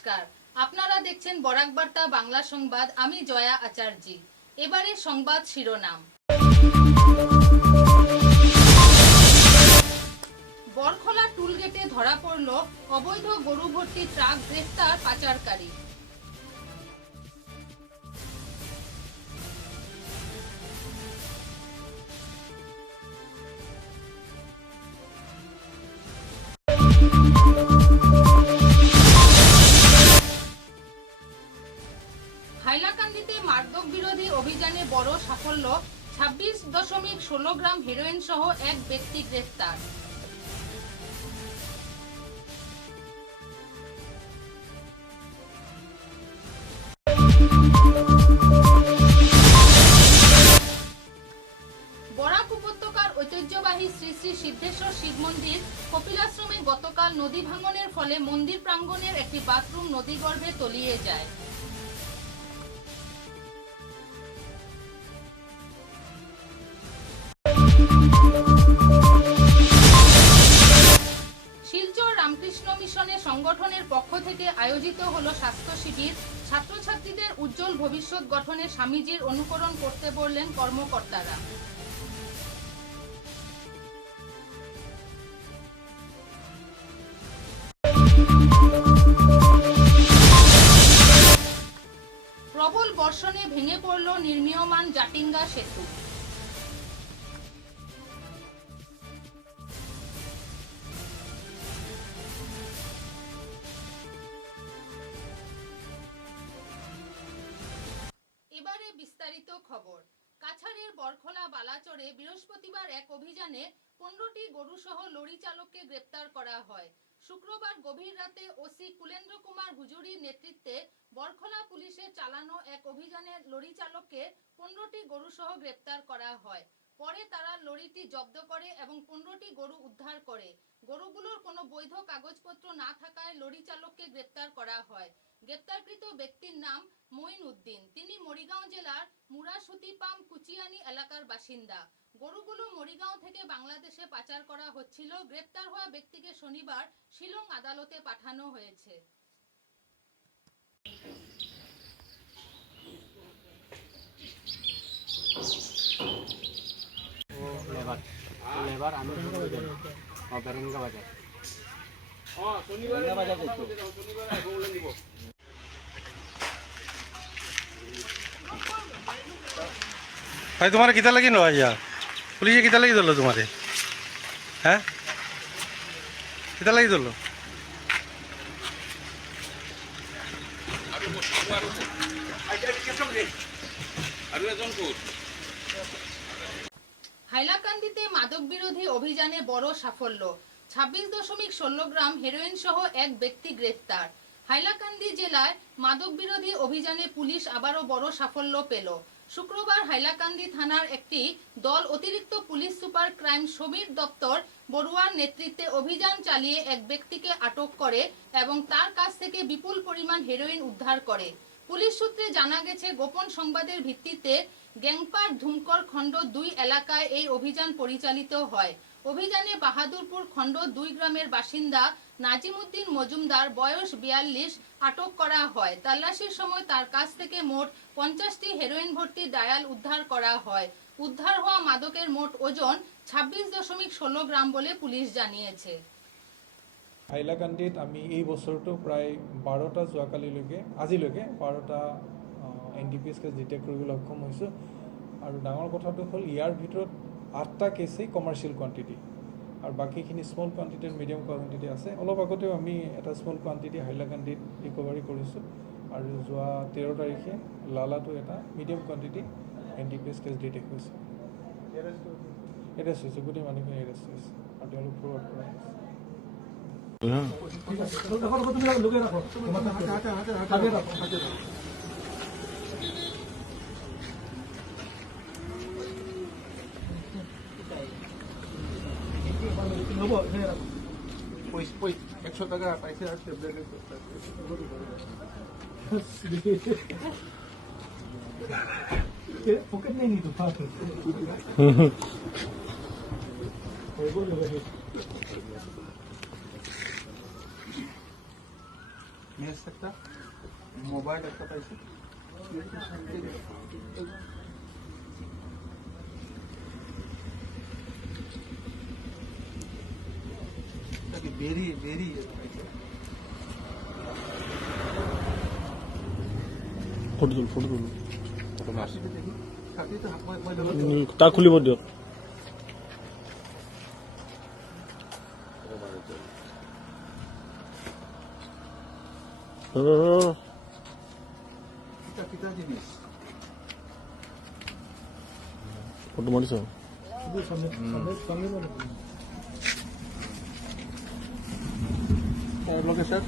নমস্কার, আপনারা দেখছেন বরাক বার্তা বাংলা সংবাদ। আমি জয়া আচার্যি। এবারে সংবাদ শিরোনাম। বরখলা টুলগেটে ধরা পড়ল অবৈধ গরু ভর্তি ট্রাক, গ্রেফতার পাচারকারী। হাইলাকান্দিতে মাদক বিরোধী অভিযানে বড় সাফল্য, 26.16 গ্রাম হেরোইন সহ এক ব্যক্তি গ্রেফতার। বরাক উপত্যকার ঐতিহ্যবাহী শ্রী শ্রী সিদ্ধেশ্বর শিব মন্দির কপিলাশ্রমে গতকাল নদী ভাঙনের ফলে মন্দির প্রাঙ্গণের একটি বাথরুম নদীগর্ভে তলিয়ে যায়। শিলচর রামকৃষ্ণ মিশনে সংগঠনের পক্ষ থেকে আয়োজিত হলো স্বাস্থ্য শিবির। ছাত্রছাত্রীদের উজ্জ্বল ভবিষ্যৎ গঠনে স্বামীজির অনুকরণ করতে বললেন কর্মকর্তারা। প্রবল বর্ষণে ভেঙে পড়ল নির্মীয়মান জাটিঙ্গা সেতু। এবারে বিস্তারিত খবর। কাছাড়ের বরখলা বালাচরে বৃহস্পতিবার এক অভিযানে 15টি গরু সহ লরি চালককে গ্রেপ্তার করা হয়। শুক্রবার গভীর রাতে ওসি কুলেন্দ্র কুমার হুজুরির নেতৃত্বে বরখলা পুলিশের চালানো এক অভিযানে লরি চালককে 15টি গরু সহ গ্রেপ্তার করা হয়। পরে তারা লরিটি জব্দ করে এবং 15টি গরু উদ্ধার করে। গরুগুলোর কোনো বৈধ কাগজপত্র না থাকায় লরি চালককে গ্রেপ্তার করা হয়। গ্রেপ্তারকৃত ব্যক্তির নাম মঈন উদ্দিন। তিনি মরিগাঁও জেলার মুরাসুতিপাম কুচিয়ানি এলাকার বাসিন্দা। গরুগুলো মরিগাঁও থেকে বাংলাদেশে পাচার করা হচ্ছিল। গ্রেপ্তার হওয়া ব্যক্তিকে শনিবার শিলং আদালতে পাঠানো হয়েছে। ভাই তোমার কিতা লাগি নয় যা পুলিশে কিতা লাগি ধরলো তোমারে? হ্যাঁ, কিতা লাগি ধরলো? হাইলাকান্দিতে মাদক বিরোধী অভিযানে বড় সাফল্য, 26.16 গ্রাম হেরোইন সহ এক ব্যক্তি গ্রেফতার। হাইলাকান্দি জেলায় মাদক বিরোধী অভিযানে পুলিশ আবারও বড় সাফল্য পেল। শুক্রবার হাইলাকান্দি থানার একটি দল অতিরিক্ত পুলিশ সুপার ক্রাইম সমীর দপ্তর বড়ুয়ার নেতৃত্বে অভিযান চালিয়ে এক ব্যক্তিকে আটক করে এবং তার কাছ থেকে বিপুল পরিমাণ হেরোইন উদ্ধার করে। পুলিশ সূত্রে জানা গেছে, গোপন সংবাদের ভিত্তিতে গ্যাংপার ধুমকর খণ্ড 2 এলাকায় এই অভিযান পরিচালিত হয়। অভিযানে বাহাদুরপুর খণ্ড 2 গ্রামের বাসিন্দা নাজিমউদ্দিন মজুমদার বয়স 42 আটক করা হয়। তল্লাশির সময় তার কাছ থেকে মোট 50টি হেরোইন ভর্তি ডায়াল উদ্ধার করা হয়। উদ্ধার হওয়া মাদকের মোট ওজন 26.16 গ্রাম বলে পুলিশ জানিয়েছে। হাইলাকান্দিত আমি এই বছৰটো প্ৰায় 12টা যোৱাকালিলৈকে আজিলৈকে 12টা NDPS কেছ ডিটেক্ট কৰিবলৈ সক্ষম হৈছোঁ। আৰু ডাঙৰ কথাটো হ'ল ইয়াৰ ভিতৰত 8টা কেছেই কমাৰ্চিয়েল কোৱান্টিটি আৰু বাকীখিনি স্মল কোৱান্টিটি আৰু মিডিয়াম কোৱান্টিটি আছে। অলপ আগতেও আমি এটা স্মল কোৱান্টিটি হাইলাকান্দিত ৰিকভাৰী কৰিছোঁ আৰু যোৱা 13 তাৰিখে লালাটো এটা medium quantity NDPS case detect হৈছে। এৰেষ্ট হৈছে, গোটেই মানুহখিনি এৰেষ্ট হৈছে আৰু তেওঁলোক ফৰৱাৰ্ড কৰা হৈছে। $100 পাইছে আর ট্যাবলেট পকেট নেই তো ফাঁকা মেস একটা মোবাইল একটা পাইছে বেরি বেরি পাইছে ফটো তুল দেখি কাটি তো মই তাক খুলিব দিয়ক কিতা জিনিস ফটো মাৰিছ লোকেশন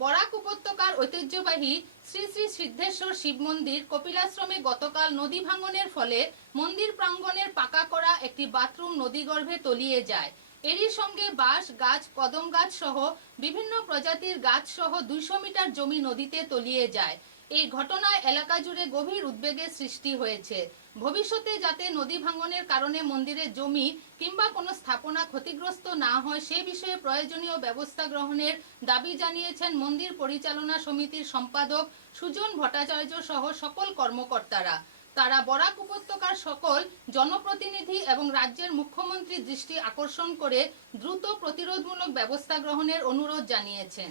বরাক উপত্যকার ঐতিহ্যবাহী শ্রী শ্রী সিদ্ধেশ্বর শিব মন্দির কপিলাশ্রমে গতকাল নদী ভাঙনের ফলে মন্দির প্রাঙ্গণের পাকা করা একটি বাথরুম নদীগর্ভে তলিয়ে যায়। এরই সঙ্গে বাঁশ গাছ, কদম গাছ সহ বিভিন্ন প্রজাতির গাছ সহ 200 মিটার জমি নদীতে তলিয়ে যায়। এই ঘটনায় এলাকা জুড়ে গভীর উদ্বেগের সৃষ্টি হয়েছে। ভবিষ্যতে যাতে নদী ভাঙনের কারণে মন্দিরের জমি কিংবা কোনো স্থাপনা ক্ষতিগ্রস্ত না হয় সে বিষয়ে প্রয়োজনীয় ব্যবস্থা গ্রহণের দাবি জানিয়েছেন মন্দির পরিচালনা সমিতির সম্পাদক সুজন ভট্টাচার্য সহ সকল কর্মকর্তারা। তারা বরাক উপত্যকার সকল জনপ্রতিনিধি এবং রাজ্যের মুখ্যমন্ত্রীর দৃষ্টি আকর্ষণ করে দ্রুত প্রতিরোধমূলক ব্যবস্থা গ্রহণের অনুরোধ জানিয়েছেন।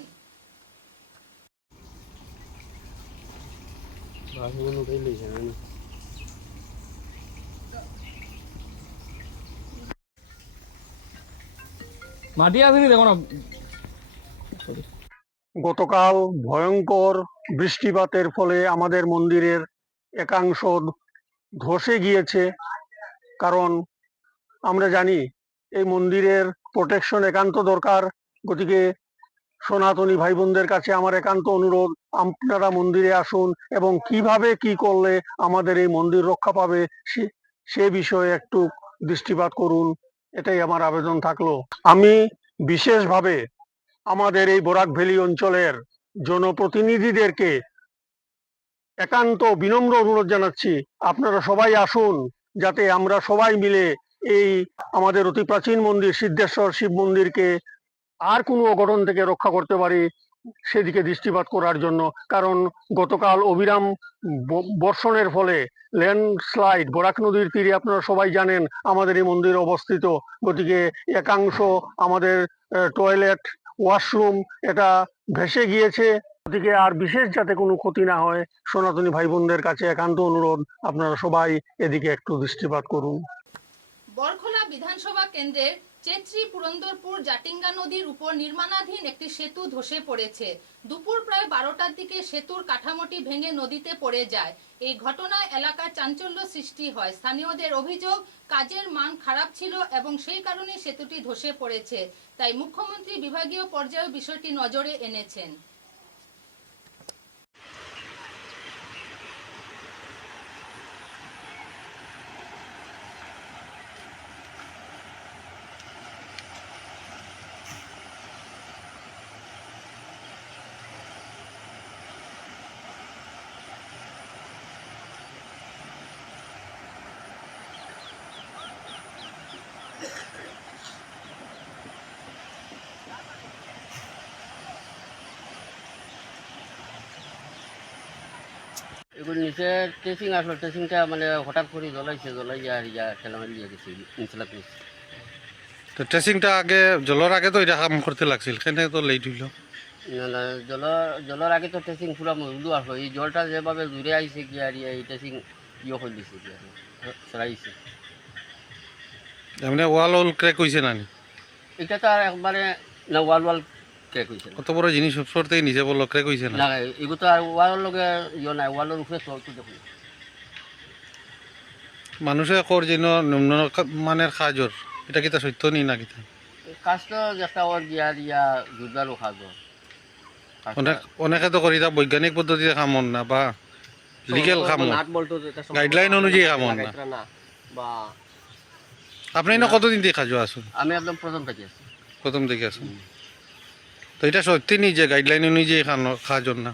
মাটি আসেনি দেখো না গতকাল ভয়ঙ্কর বৃষ্টিপাতের ফলে আমাদের মন্দিরের একাংশ ধসে গিয়েছে। কারণ আমরা জানি এই মন্দিরের প্রোটেকশন একান্ত দরকার। গতিকে সনাতনী ভাই বোনদের কাছে আমার একান্ত অনুরোধ, আপনারা মন্দিরে আসুন এবং কিভাবে কি করলে আমাদের এই মন্দির রক্ষা পাবে সে বিষয়ে একটু দৃষ্টিপাত করুন, এটাই আমার আবেদন থাকলো। আমি বিশেষভাবে আমাদের এই বরাক ভ্যালি অঞ্চলের জনপ্রতিনিধিদেরকে একান্ত বিনম্র অনুরোধ জানাচ্ছি, আপনারা সবাই আসুন যাতে আমরা সবাই মিলে এই আমাদের অতি প্রাচীন মন্দির সিদ্ধেশ্বর শিব মন্দিরকে আর কোনো অঘটন থেকে রক্ষা করতে পারি সেদিকে দৃষ্টিপাত করার জন্য। কারণ গতকাল অবিরাম বর্ষণের ফলে ল্যান্ডস্লাইড বরাক নদীর তীরে আপনারা সবাই জানেন আমাদের এই মন্দির অবস্থিত। গতিকে একাংশ আমাদের টয়লেট ওয়াশরুম এটা ভেসে গিয়েছে। গতিকে আর বিশেষ যাতে কোনো ক্ষতি না হয় সনাতনী ভাই বোনদের কাছে একান্ত অনুরোধ, আপনারা সবাই এদিকে একটু দৃষ্টিপাত করুন। বরখোলা বিধানসভা কেন্দ্রের চেত্রী পুরন্দরপুর জাটিঙ্গা নদীর উপর নির্মাণাধীন একটি সেতু ধসে পড়েছে। দুপুর প্রায় 12টার দিকে সেতুর কাঠামোটি ভেঙে নদীতে পড়ে যায়। এই ঘটনায় এলাকার চাঞ্চল্য সৃষ্টি হয়। স্থানীয়দের অভিযোগ কাজের মান খারাপ ছিল এবং সেই কারণে সেতুটি ধসে পড়েছে। তাই মুখ্যমন্ত্রী বিভাগীয় পর্যায়ে বিষয়টি নজরে এনেছেন। এগুলো নিচে ট্রেসিং আসলো, ট্রেসিংটা মানে হঠাৎ করে জ্বলাই আর ঠেলামারি দিয়ে গেছে নিচলা পিস। তো ট্রেসিংটা আগে জলের আগে তো এটা কাম করতে লাগছিল, সেখানে তো লেট হইল। না জলের আগে তো ট্রেসিং পুরো মজুদু আসলো, এই জলটা যেভাবে জুড়ে আইছে কি আর এই ট্রেসিং করে দিছে কি আর সরাইছে। এমনি ওয়াল ক্র্যাক হয়েছে না? এটা তো আর একবারে না ওয়াল ক্র্যাক হয়েছে না, কত বড় জিনিস উপর থেকে নিচে বললো ক্র্যাক হয়েছে না? এগুলো তো আর ওয়ালের লগে নাই, ওয়ালের উপরে চলতে দেখুন। মানুষে কর যেন নিম্ন মানের কাজর, এটা কিতা সত্য নি না কিতা? কাজ তো একটা ওর দিয়া জোরদারও কাজ। অনেকে তো করি তা বৈজ্ঞানিক পদ্ধতিতে কামন না বা লিগেল কাম, গাইডলাইন অনুযায়ী কামন না। আপনি না কতদিন থেকে কাজ আসুন? আমি একদম প্রথম থেকে আছি। প্রথম থেকে আসুন, তো এটা সত্যি নি যে গাইডলাইন অনুযায়ী কাজর না?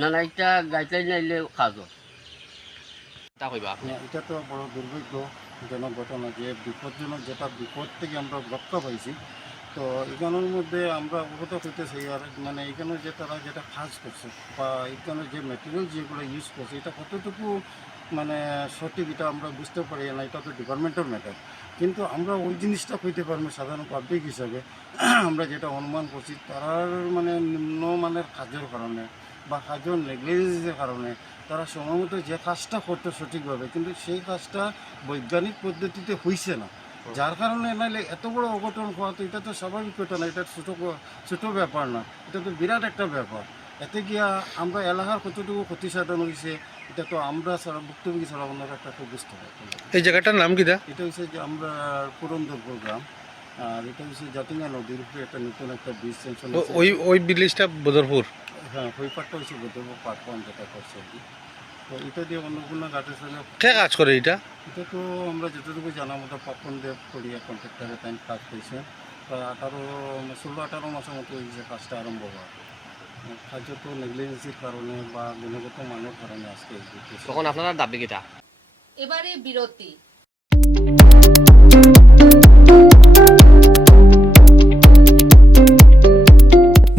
না এটা গাইডলাইন আইলে কাজ। এটা তো বড় দুর্ভাগ্যজনক ঘটনা যে বিপজ্জনক যেটা বিপদ থেকে আমরা রক্ষা পাইছি তো এখানের মধ্যে আমরা অবগত হইতেছি আর মানে এখানে যে তারা যেটা কাজ করছে বা এখানে যে ম্যাটেরিয়াল যেগুলো ইউজ করছে এটা কতটুকু মানে সঠিক এটা আমরা বুঝতে পারি না, এটা তো ডিপার্টমেন্টের ম্যাটার। কিন্তু আমরা ওই জিনিসটা কইতে পারবো সাধারণ পাবলিক হিসাবে আমরা যেটা অনুমান করছি তারার মানে নিম্নমানের কাজের কারণে বা কাজের নেগলিজেন্সের কারণে তারা সময়মতো যে কাজটা করতো সঠিকভাবে কিন্তু সেই কাজটা বৈজ্ঞানিক পদ্ধতিতে হইছে না, যার কারণে নাইলে এত বড় অঘটন হওয়া তো এটা তো স্বাভাবিক কথা না, এটা ছোটো ব্যাপার না, এটা তো বিরাট একটা ব্যাপার। এতে গিয়া আমরা এলাকার কতটুকু ক্ষতি সাধন হয়েছে এটা তো আমরা ছাড়া ভুক্তভোগী ছাড়া অন্য একটা খুব বুঝতে পারি। এই জায়গাটার নাম কি দা? এটা হচ্ছে যে আমরা পুরন্দরপুর গ্রাম, আর এটা হচ্ছে জাতিঙ্গা নদীর উপরে একটা নতুন একটা ব্রিজ সেকশন। ওই ব্রিজটা বদরপুর? হ্যাঁ, ওই পাটটা হচ্ছে বদরপুর পার্ট 1 যেটা করছে আর কি। তো এটা দিয়ে অন্নপূর্ণা ঘাটের সঙ্গে কে কাজ করে এটা? এটা তো আমরা যতটুকু জানা মতো পাপন দেব করিয়া কন্ট্রাক্টারের টাইম কাজ করেছে প্রায় 16-18 মাসের মতো এই যে কাজটা আরম্ভ হওয়া। কার্য তো নেগলিজেন্সির কারণে বা গুণগত মানের কারণে আজকে তখন আপনারা দাবি কিটা? এবারে বিরতি।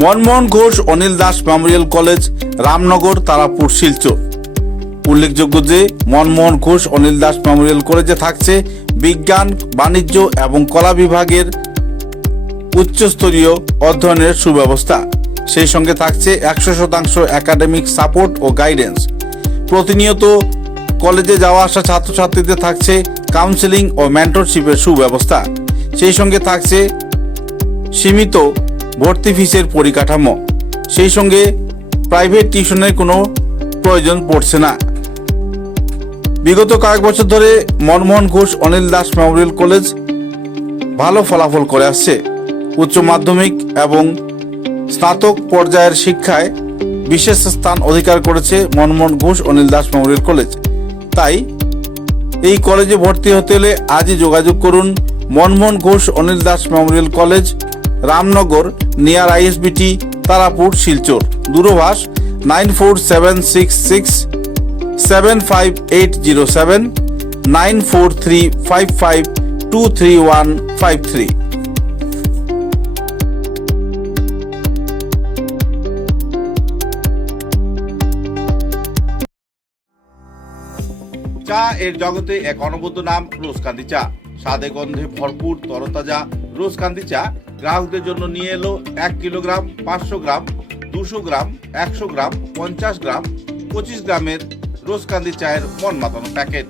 Manmohan Ghosh Anil Das memorial college, Ramnagar, Tarapur, Silchar. উল্লেখযোগ্য যে মনমোহন ঘোষ অনিল দাস মেমোরিয়াল কলেজে থাকছে বিজ্ঞান, বাণিজ্য এবং কলা বিভাগের উচ্চস্তরীয় অধ্যয়নের সুব্যবস্থা। সেই সঙ্গে থাকছে 100% একাডেমিক সাপোর্ট ও গাইডেন্স। প্রতিনিয়ত কলেজে যাওয়া আসা ছাত্রছাত্রীদের থাকছে কাউন্সেলিং ও মেন্টরশিপের সুব্যবস্থা। সেই সঙ্গে থাকছে সীমিত ভর্তি ফিসের পরিকাঠামো। সেই সঙ্গে প্রাইভেট টিউশনের কোনো প্রয়োজন পড়ছে না। বিগত কয়েক বছর ধরে মনমোহন ঘোষ অনিল দাস মেমোরিয়াল কলেজ ভালো ফলাফল করে আসছে। উচ্চ মাধ্যমিক এবং স্নাতক পর্যায়ের শিক্ষায় বিশেষ স্থান অধিকার করেছে মনমোহন ঘোষ অনিল দাস মেমোরিয়াল কলেজ। তাই এই কলেজে ভর্তি হতে হলে আজই যোগাযোগ করুন Manmohan Ghosh Anil Das memorial college, Ramnagar, near ISBT, Tarapur, Silchar. দূরভাষ 9476758807, 9435523153। চা এর জগতে এক অনবদ্য নাম রোজকান্দি চা। স্বাদে গন্ধে ভরপুর তরতাজা রোজকান্দি চা গ্রাহকদের জন্য নিয়ে এলো 1 কিলোগ্রাম, 500 গ্রাম, 200 গ্রাম, 100 গ্রাম, 50 গ্রাম, 25 গ্রামের রোজকান্দি চায়ের মন মাতানো প্যাকেট।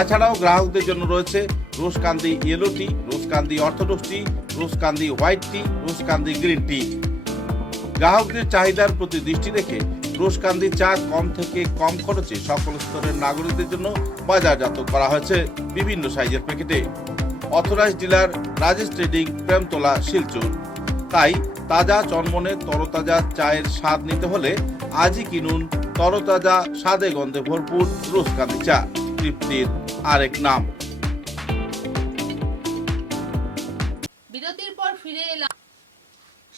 এছাড়াও গ্রাহকদের জন্য রয়েছে রোজকান্দি ইয়েলো টি, রোজকান্দি অর্থোডক্স টি, রোজকান্দি হোয়াইট টি, রোজকান্দি গ্রিন টি। গ্রাহকদের চাহিদার প্রতি দৃষ্টি রেখে রোজকান্দি চা কম থেকে কম খরচে সকল স্তরের নাগরিকদের জন্য বাজারজাত করা হয়েছে বিভিন্ন সাইজের প্যাকেটে। Authorised dealer Rajesh trading, Premtala, Silchar. তাই তাজা চনমনে তরতাজা চায়ের স্বাদ নিতে হলে আজই কিনুন তরতাজা স্বাদে গন্ধে ভরপুর রোজকান্দি চা, তৃপ্তির আরেক নাম। বিরতির পর ফিরে এলাম।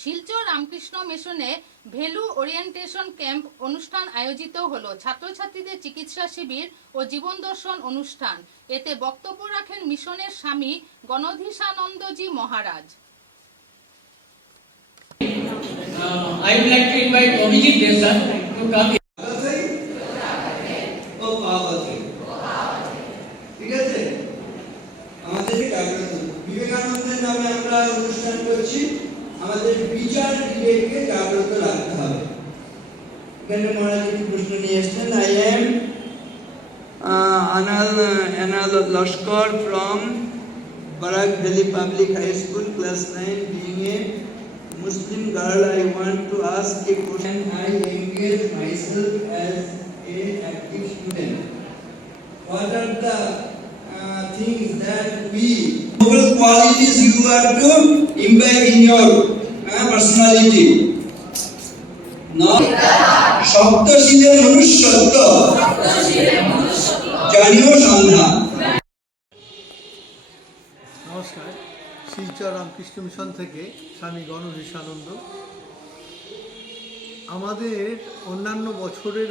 শিলচর রামকৃষ্ণ মিশনে ভ্যালু ওরিয়েন্টেশন ক্যাম্প অনুষ্ঠান আয়োজিত হলো। ছাত্রছাত্রীদের চিকিৎসা শিবির ও জীবন দর্শন অনুষ্ঠান। এতে বক্তব্য রাখেন মিশনের স্বামী গণধীশানন্দজি মহারাজ। I would like to invite Abhijit Desai to come here. ঠিক আছে, আমাদের বিবেকানন্দের নামে আমরা অনুষ্ঠান করছি। আমাদের বিচার বিবেককে জাগ্রত রাখতে হবে। এখানে মহারাজ একটি প্রশ্ন নিয়ে এসেছেন। I am Anal Lashkar from Barak Valley Public High School, class 9, being a Muslim girl, I want to ask a question. I engage myself as a active student. What are the things that we noble qualities you are to imbibe in your personality? No. সপ্তশীলে মনুষ্যত্ব জানিও সন্ধ্যা। নমস্কার, Silchar Ramakrishna mission থেকে স্বামী গণধীশানন্দ। আমাদের অন্যান্য বছরের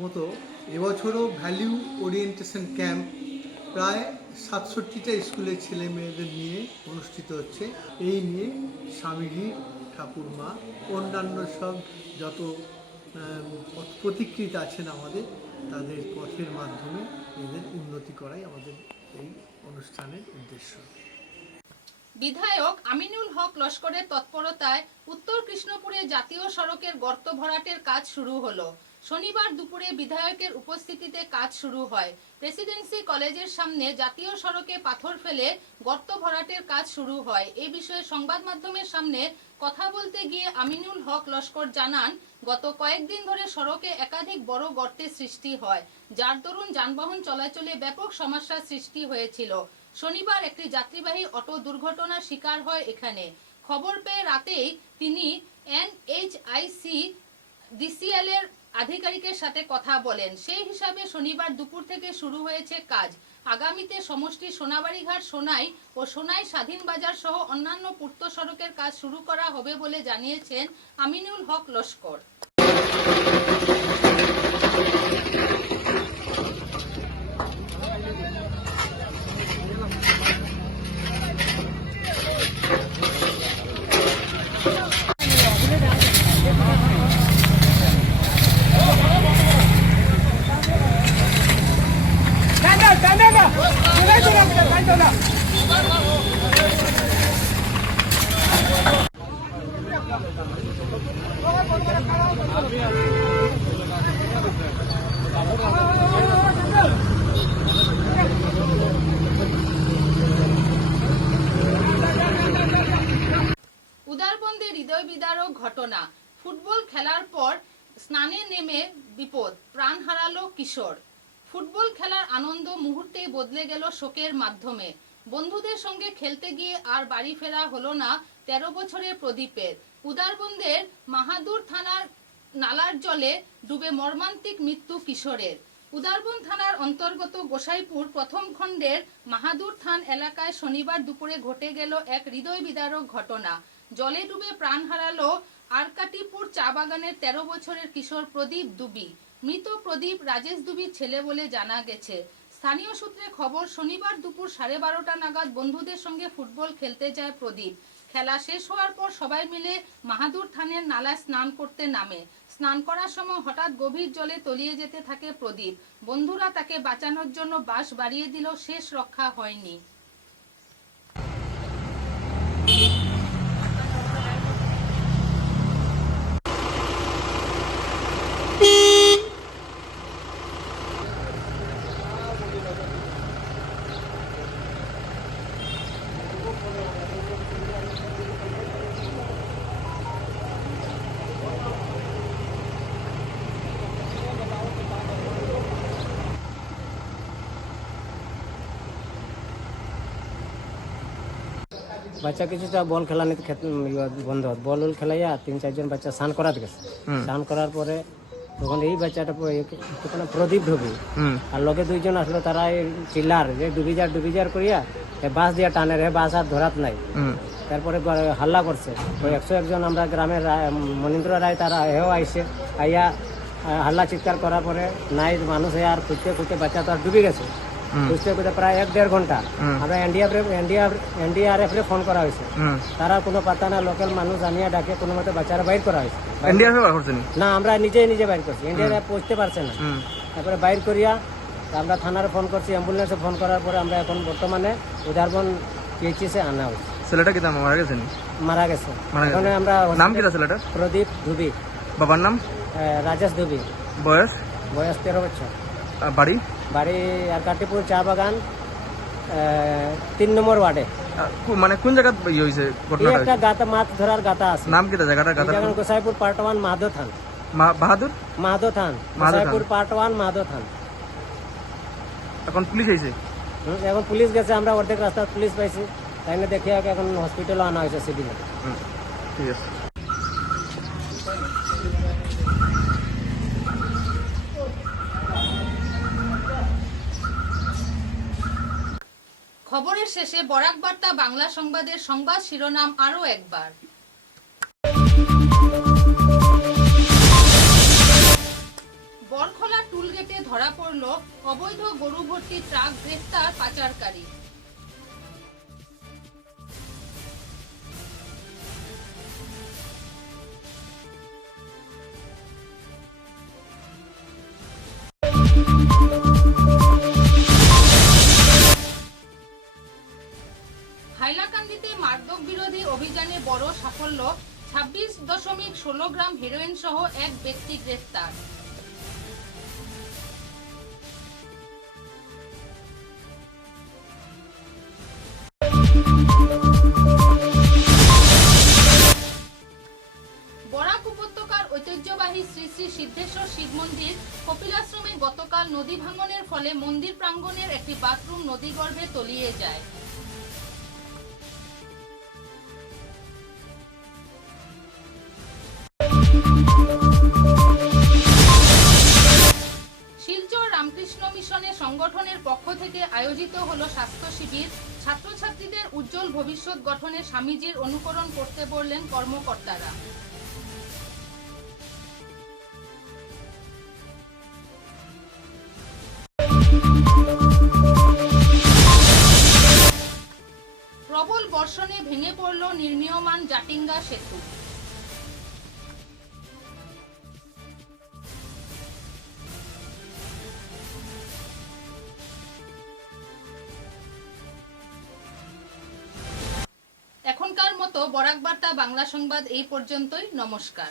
মতো এবছরও ভ্যালু ওরিয়েন্টেশন ক্যাম্প প্রায় 67টা স্কুলের ছেলে মেয়েদের নিয়ে অনুষ্ঠিত হচ্ছে। এই নিয়ে স্বামীজি, ঠাকুরমা, অন্যান্য সব যত প্রতিকৃত আছেন আমাদের, তাদের পথের মাধ্যমে এদের উন্নতি করাই আমাদের এই অনুষ্ঠানের উদ্দেশ্য। বিধায়ক আমিনুল হক লস্করের তৎপরতায় উত্তর কৃষ্ণপুরে জাতীয় সড়কের গর্ত ভরাটের কাজ শুরু হলো। শনিবার দুপুরে বিধায়কের উপস্থিতিতে কাজ শুরু হয়। প্রেসিডেন্সি কলেজের সামনে জাতীয় সড়কে পাথর ফেলে গর্ত ভরাটের কাজ শুরু হয়। এই বিষয়ে সংবাদ মাধ্যমের সামনে কথা বলতে গিয়ে আমিনুল হক লস্কর জানান, গত কয়েকদিন ধরে সড়কে একাধিক বড় গর্তের সৃষ্টি হয়, যার দরুন যানবাহন চলাচলে ব্যাপক সমস্যার সৃষ্টি হয়েছিল। শনিবার একটি যাত্রীবাহী অটো দুর্ঘটনার শিকার হয় এখানে। খবর পেয়ে রাতেই তিনি এনএইচআইসি ডিসিএল এর আধিকারিকের সাথে কথা বলেন। সেই হিসাবে শনিবার দুপুর থেকে শুরু হয়েছে কাজ। আগামীতে সমষ্টি সোনাবাড়িঘাট, সোনাই ও সোনাই স্বাধীন বাজার সহ অন্যান্য পূর্ত সড়কের কাজ শুরু করা হবে বলে জানিয়েছেন আমিনুল হক লস্কর। উদারবন্দে হৃদয় বিদারক ঘটনা। ফুটবল খেলার পর স্নানে নেমে বিপদ, প্রাণ হারালো কিশোর। ফুটবল খেলার আনন্দ মুহূর্তেই বদলে গেল শোকের মাধ্যমে। বন্ধুদের সঙ্গে খেলতে গিয়ে আর বাড়ি ফেরা হলো না 13 বছরের প্রদীপের। উদারবন্দের মাহাদুর থানার নালার জলে ডুবে মর্মান্তিক মৃত্যু কিশোরের। উদারবন থানার অন্তর্গত গোসাইপুর প্রথম খণ্ডের মাহাদুর থান এলাকায় শনিবার দুপুরে ঘটে গেল এক হৃদয় বিদারক ঘটনা। জলে ডুবে প্রাণ হারালো আরকাটিপুর চা বাগানের 13 বছরের কিশোর প্রদীপ দুবি। মৃত প্রদীপ রাজেশ দুবির ছেলে বলে জানা গেছে। স্থানীয় সূত্রে খবর, শনিবার দুপুর 12:30 নাগাদ বন্ধুদের সঙ্গে ফুটবল খেলতে যায় প্রদীপ। খেলা শেষ হওয়ার পর সবাই মিলে মাহাদুর থানের নালায় স্নান করতে নামে। স্নান করার সময় হঠাৎ গভীর জলে তলিয়ে যেতে থাকে প্রদীপ। বন্ধুরা তাকে বাঁচানোর জন্য বাঁশ বাড়িয়ে দিল, শেষ রক্ষা হয়নি। বাচ্চা কিছুটা বল খেলা নিতে বন্ধ, বল খেলাইয়া 3-4 জন বাচ্চা স্নান করাতে গেছে। স্নান করার পরে তখন এই বাচ্চাটা প্রদীপ ঢুকি আর লগে 2 জন আসলো, তারা চিল্লার যে ডুবি যার করিয়া বাঁশ দিয়া টানে রে, বাঁশ আর ধরাত নাই। তারপরে হাল্লা করছে। 101 জন আমরা গ্রামের মনীন্দ্র রায় তারা এও আইসে, আইয়া হাল্লা চিৎকার করার পরে নাই মানুষ আর খুঁজতে বাচ্চা তো আর ডুবে গেছে। খুঁজতে প্রায় 1-1.5 ঘন্টা আমরা এনডিআরএফ রে ফোন করা হয়েছে। তারা কোনো পাতা না, লোকাল মানুষ আনিয়া ডাকে কোনো মতে বাচ্চারা বাইর করা হয়েছে। না, আমরা নিজে বাইর করছি, এনডিআরএফ পৌঁছতে পারছে না। তারপরে বাইর করিয়া আমরা থানারে ফোন করছি, অ্যাম্বুলেন্সে ফোন করার পরে আমরা এখন বর্তমানে উদারবন পিএইচসি আনা হয়েছে। ছেলেটা কি মারা গেছে? মারা গেছে। এখন আমরা নাম কি ছেলেটা? প্রদীপ দুবি। বাবার নাম? রাজেশ দুবি। বয়স? 13 বছর। বাড়ি আরকাটিপুর চা বাগান 3 নম্বর ওয়ার্ডে। মানে কোন জায়গা হয়েছে ঘটনাটা? একটা গাতা, মাছ ধরার গাতা আছে। নাম কি জায়গাটা? গোসাইপুর পার্ট 1 মাহাদো থান। মাহাদো থান, গোসাইপুর পার্ট 1 মাহাদো থান। এখন পুলিশ আইছে? এখন পুলিশ গেছে, আমরা অর্ধেক রাস্তা পুলিশ পাইছি, তাই না দেখিয়া এখন হসপিটালে আনা হয়েছে সিভিলে। ঠিক আছে। খবরের শেষে বরাক বার্তা বাংলা সংবাদের সংবাদ শিরোনাম আরো একবার। বরখলা টুলগেটে ধরা পড়ল অবৈধ গরু ভর্তি ট্রাক, গ্রেফতার পাচারকারী। হাইলাকান্দিতে মাদক বিরোধী অভিযানে বড় সাফল্য, 26.16 গ্রাম হেরোইন সহ এক ব্যক্তি গ্রেফতার। বরাক উপত্যকার ঐতিহ্যবাহী শ্রী শ্রী সিদ্ধেশ্বর শিব মন্দির কপিলাশ্রমে গতকাল নদী ভাঙনের ফলে মন্দির প্রাঙ্গণের একটি বাথরুম নদীগর্ভে তলিয়ে যায়। শিলচর রামকৃষ্ণ মিশনে সংগঠনের পক্ষ থেকে আয়োজিত হলো স্বাস্থ্য শিবির। ছাত্রছাত্রীদের উজ্জ্বল ভবিষ্যৎ গঠনে স্বামীজির অনুকরণ করতে বললেন কর্মকর্তারা। প্রবল বর্ষণে ভেঙে পড়ল নির্মীয়মান জাটিঙ্গা সেতু। এখনকার মতো বরাক বার্তা বাংলা সংবাদ এই পর্যন্তই। নমস্কার।